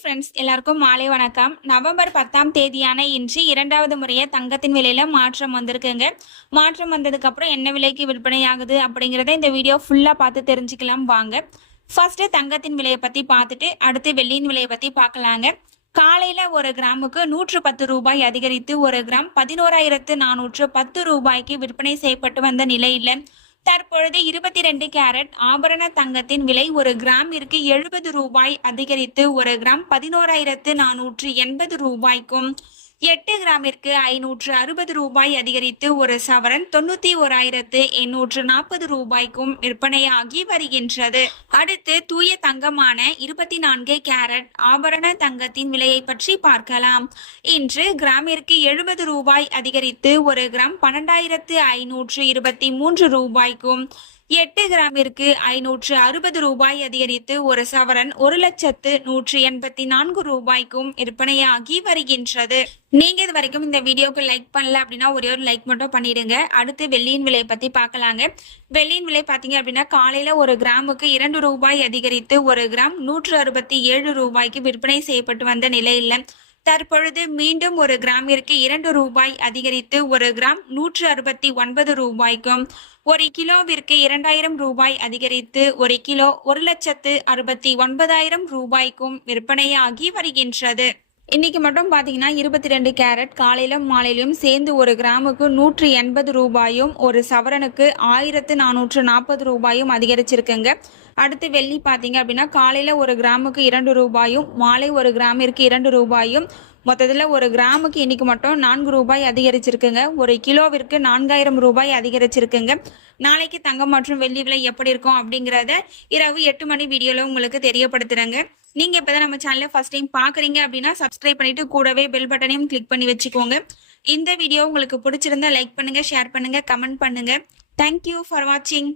Friends, எல்லாருக்கும் மாலை வணக்கம். நவம்பர் 10ஆம் தேதியான இன்று இரண்டாவது முறையா தங்கத்தின் விலையில மாற்றம் வந்திருக்குங்க. மாற்றம் வந்ததுக்கு அப்புறம் என்ன விலைக்கு விற்பனை ஆகுது அப்படிங்கறத இந்த வீடியோ ஃபுல்லா பார்த்து தெரிஞ்சுக்கலாம் வாங்க. ஃபர்ஸ்ட் தங்கத்தின் விலையை பத்தி பார்த்துட்டு அடுத்து வெள்ளியின் விலையை பத்தி பார்க்கலாங்க. காலையில ஒரு கிராமுக்கு 110 ரூபாய் அதிகரித்து ஒரு கிராம் 11,410 ரூபாய்க்கு விற்பனை செய்யப்பட்டு வந்த நிலையில தற்பொழுது 22 கேரட் ஆபரண தங்கத்தின் விலை ஒரு கிராமிற்கு 70 ரூபாய் அதிகரித்து ஒரு கிராம் 11,480 ரூபாய்க்கும் 8 கிராமிற்கு 560 ரூபாய் அதிகரித்து ஒரு சவரன் 91,840 ரூபாய்க்கும் விற்பனையாகி வருகின்றது. அடுத்து தூய தங்கமான 24 கேரட் ஆபரண தங்கத்தின் விலையை பற்றி பார்க்கலாம். இன்று கிராமிற்கு 70 ரூபாய் அதிகரித்து ஒரு கிராம் 12,523 ரூபாய்க்கும் 8 கிராமிற்கு 560 ரூபாய் அதிகரித்து ஒரு சவரன் 1,184 ரூபாய்க்கும் விற்பனையாகி வருகின்றது. நீங்க இது வரைக்கும் இந்த வீடியோக்கு லைக் பண்ணல அப்படின்னா ஒரே ஒரு லைக் மட்டும் பண்ணிடுங்க. அடுத்து வெள்ளியின் விலையை பத்தி பார்க்கலாங்க. வெள்ளியின் விலை பாத்தீங்க அப்படின்னா காலையில ஒரு கிராமுக்கு 2 ரூபாய் அதிகரித்து ஒரு கிராம் 167 ரூபாய்க்கு விற்பனை செய்யப்பட்டு வந்த நிலையில தற்பொழுது மீண்டும் ஒரு கிராமிற்கு 2 ரூபாய் அதிகரித்து ஒரு கிராம் 169 ரூபாய்க்கும் ஒரு கிலோவிற்கு 2,000 ரூபாய் அதிகரித்து ஒரு கிலோ 1,69,000 ரூபாய்க்கும் விற்பனையாகி வருகின்றது. இன்னைக்கு மட்டும் பாத்தீங்கன்னா 22 கேரட் காலையிலும் மாலையிலும் சேர்ந்து ஒரு கிராமுக்கு 180 ரூபாயும் ஒரு சவரனுக்கு 1,440 ரூபாயும் அதிகரிச்சிருக்குங்க. அடுத்து வெள்ளி பாத்தீங்க அப்படின்னா காலையில ஒரு கிராமுக்கு 2 ரூபாயும் மாலை ஒரு கிராமிற்கு 2 ரூபாயும் மொத்தத்துல ஒரு கிராமுக்கு இன்னைக்கு மட்டும் 4 ரூபாய் அதிகரிச்சிருக்குங்க. ஒரு கிலோவிற்கு 4,000 ரூபாய் அதிகரிச்சிருக்குங்க. நாளைக்கு தங்கம் மற்றும் வெள்ளி விலை எப்படி இருக்கும் அப்படிங்கறத இரவு 8 மணி வீடியோல உங்களுக்கு தெரியப்படுத்துறேங்க. நீங்க இப்பதான் நம்ம சேனலை ஃபர்ஸ்ட் டைம் பாக்குறீங்க அப்படின்னா சப்ஸ்கிரைப் பண்ணிட்டு கூடவே பெல் பட்டனையும் கிளிக் பண்ணி வச்சுக்கோங்க. இந்த வீடியோ உங்களுக்கு பிடிச்சிருந்தா லைக் பண்ணுங்க, ஷேர் பண்ணுங்க, கமெண்ட் பண்ணுங்க. தேங்க்யூ ஃபார் வாட்சிங்.